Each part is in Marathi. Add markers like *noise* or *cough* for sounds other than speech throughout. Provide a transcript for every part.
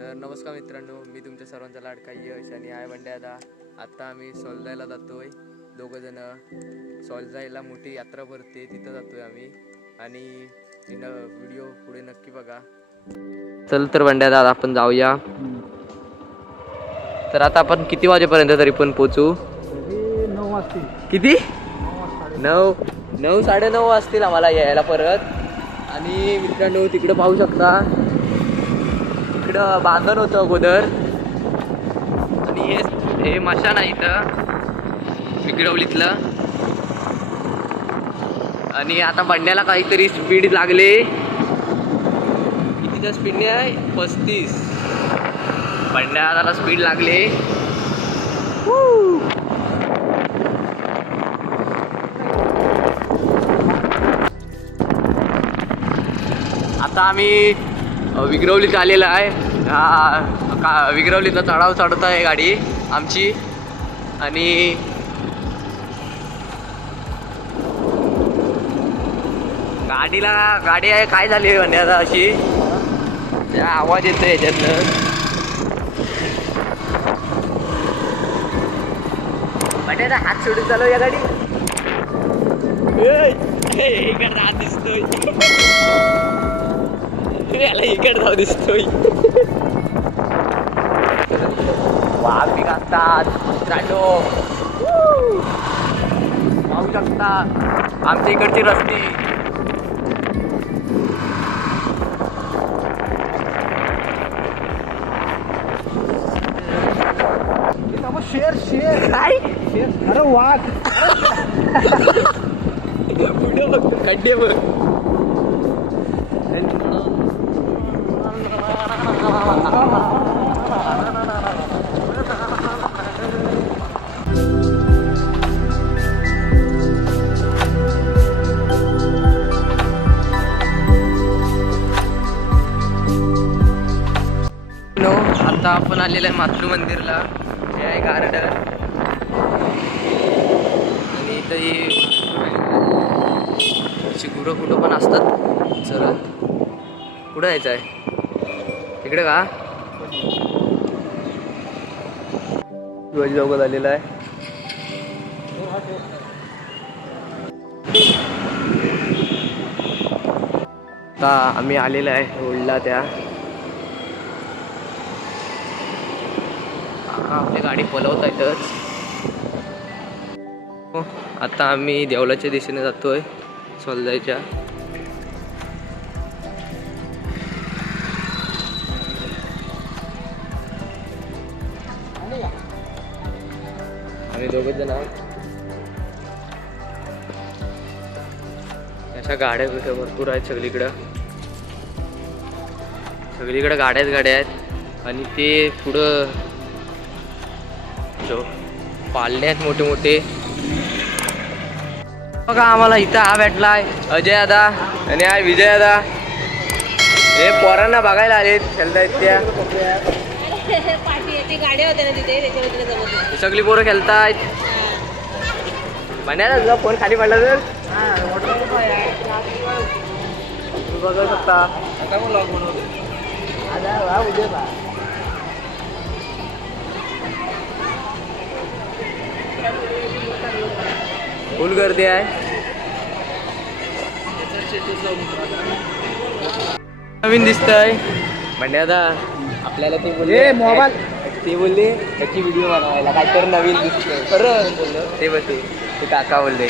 तर नमस्कार मित्रांनो मी तुमच्या सर्वांचा लाडका यश आणि आय बंड्या आता आत्ता आम्ही सोलजायला जातोय. आहे दोघंजणं सोलजायला मोठी यात्रा भरते तिथं जातोय आम्ही. आणि व्हिडिओ पुढे नक्की बघा. चल तर बंड्या दादा आपण जाऊया. तर आता आपण किती वाजेपर्यंत तरी पण पोचू? नऊ वाजतील किती? नऊ. नऊ साडेनऊ वाजतील आम्हाला यायला परत. आणि मित्रांनो तिकडं पाहू शकता. इकडं बांधण होतं अगोदर. आणि हे हे मशान आहे इथं बिगडवलीतलं आणि आता बंड्याला काहीतरी स्पीड लागले. कितीच्या स्पीडने आहे? पस्तीस. बंड्याला स्पीड लागले. आता आम्ही विग्रवलीत आलेला आहे. का विग्रवलीतला चढाव चढत आहे गाडी आमची. आणि गाडीला गाडी आहे काय झाली म्हणजे आता अशी? त्या आवाज येतो याच्यातनं. म्हणजे आता हात सोडून चालव या गाडी. इकडे राहत दिसतोय. याला इकडे जाऊ दिसतोय. वाघ बी असतात मित्रांनो! पाहू शकता आमच्या इकडची रस्ती. शेर शेर. काय? शेर. अरे वाघ. *laughs* पुढे बघ खड्डे बघ. आता आपण आलेलं आहे मातृ मंदिरला. हे आहे गार्डन आणि इथं गुरं कुठं पण असतात. चला. कुठं यायचं आहे इकडे का? शिवाजी चौकात आलेला आहे. आता आम्ही आलेलो आहे रोडला त्या. आपली गाडी पलवता येतच. हो, आता आम्ही देवलाच्या दिशेने जातोय सोलजायच्या आणि दोघे जण अशा गाड्या बिड्या भरपूर आहेत सगळीकडं. सगळीकडं गाड्याच गाड्या आहेत. आणि ते पुढं जो पाळणे आहेत मोठे मोठे बघा आम्हाला इथं हा भेटलाय अजय दादा आणि हा विजय दादा हे पोरांना बघायला आलेत खेळतायत त्या. *laughs* पाठी ती गाड्या होत्या ना तिथे जमत ही सगळी पोरं खेळतायत. म्हणायला तुझा फोन खाली पडला तर. तुम्ही बघू शकता. फुल गर्दी आहे. नवीन दिसतंय. म्हणजे आता आपल्याला ते बोलले ए, मोबाईल. ते बोलले त्याची व्हिडिओ बनवायला. काहीतरी नवीन दिसतंय खरं. बोललं ते बघते ते. काका बोलले.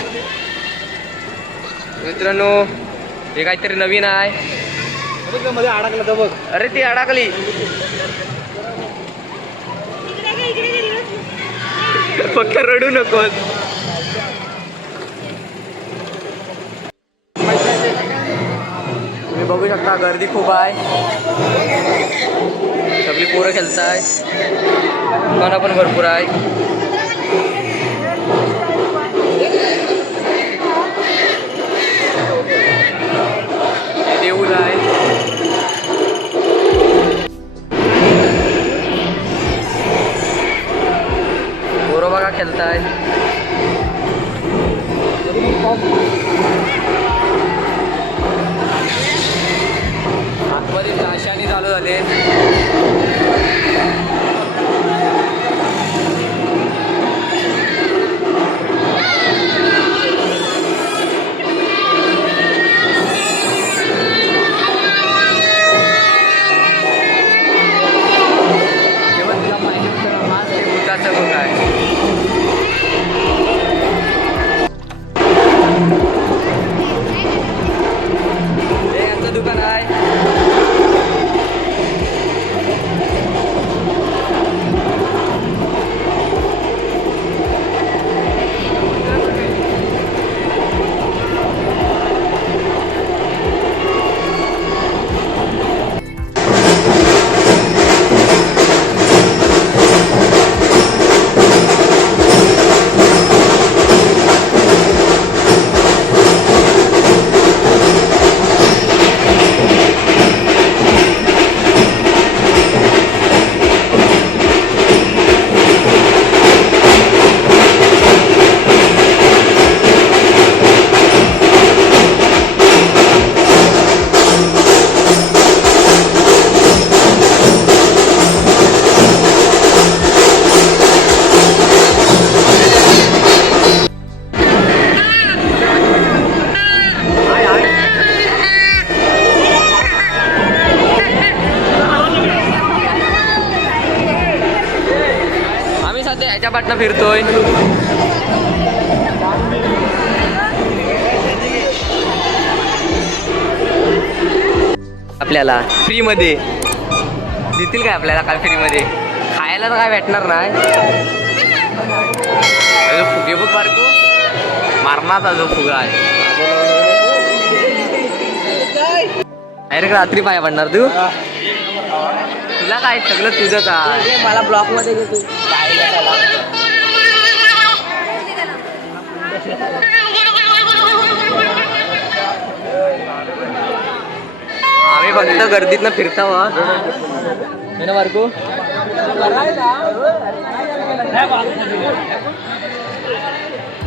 मित्रांनो हे काहीतरी नवीन आहे. मध्ये अडकला तर बघ. अरे ती अडकली. फक्त रडू नकोस. शकता गर्दी खूप आहे सगळी पोरं खेळत आहेत दुकानं पण भरपूर आहे देऊळ आहे पोरं बघा फिरतोय. आपल्याला फ्रीमध्ये. देतील काय आपल्याला काय फ्रीमध्ये? खायला तर काय भेटणार नाही. फुगे बघ बारको. मारणाचा जो फुगा आहे. अरे रात्री पाय पडणार तू. तुला काय सगळं तुझंच आहे मला ब्लॉकमध्ये घेतो आम्ही फक्त गर्दीतनं फिरता वा ना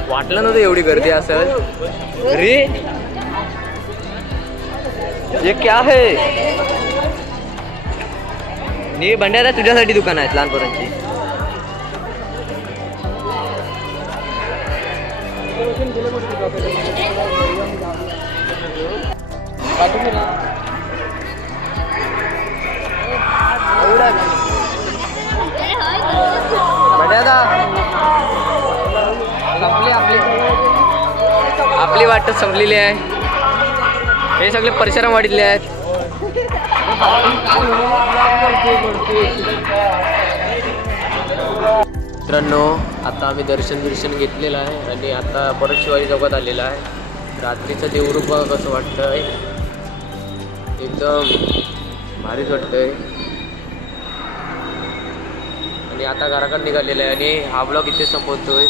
वाटलं नव्हतं एवढी गर्दी असेल. अरे ये क्या है? नी भंडारा तुझ्यासाठी दुकान आहेत लहान पोरांची बंड्यादा संपली आपली. आपली संपलेली आहे. हे सगळे परिश्रम वाढीतले आहेत. मित्रांनो आता आम्ही दर्शन बिर्शन घेतलेलं आहे आणि आता परत शिवाजी चौकात आलेला आहे. रात्रीचं देवरूप कसं वाटतंय. एकदम भारीच वाटतंय. आणि आता घराकडे निघालेलं आहे आणि हा ब्लॉग इथे संपवतोय.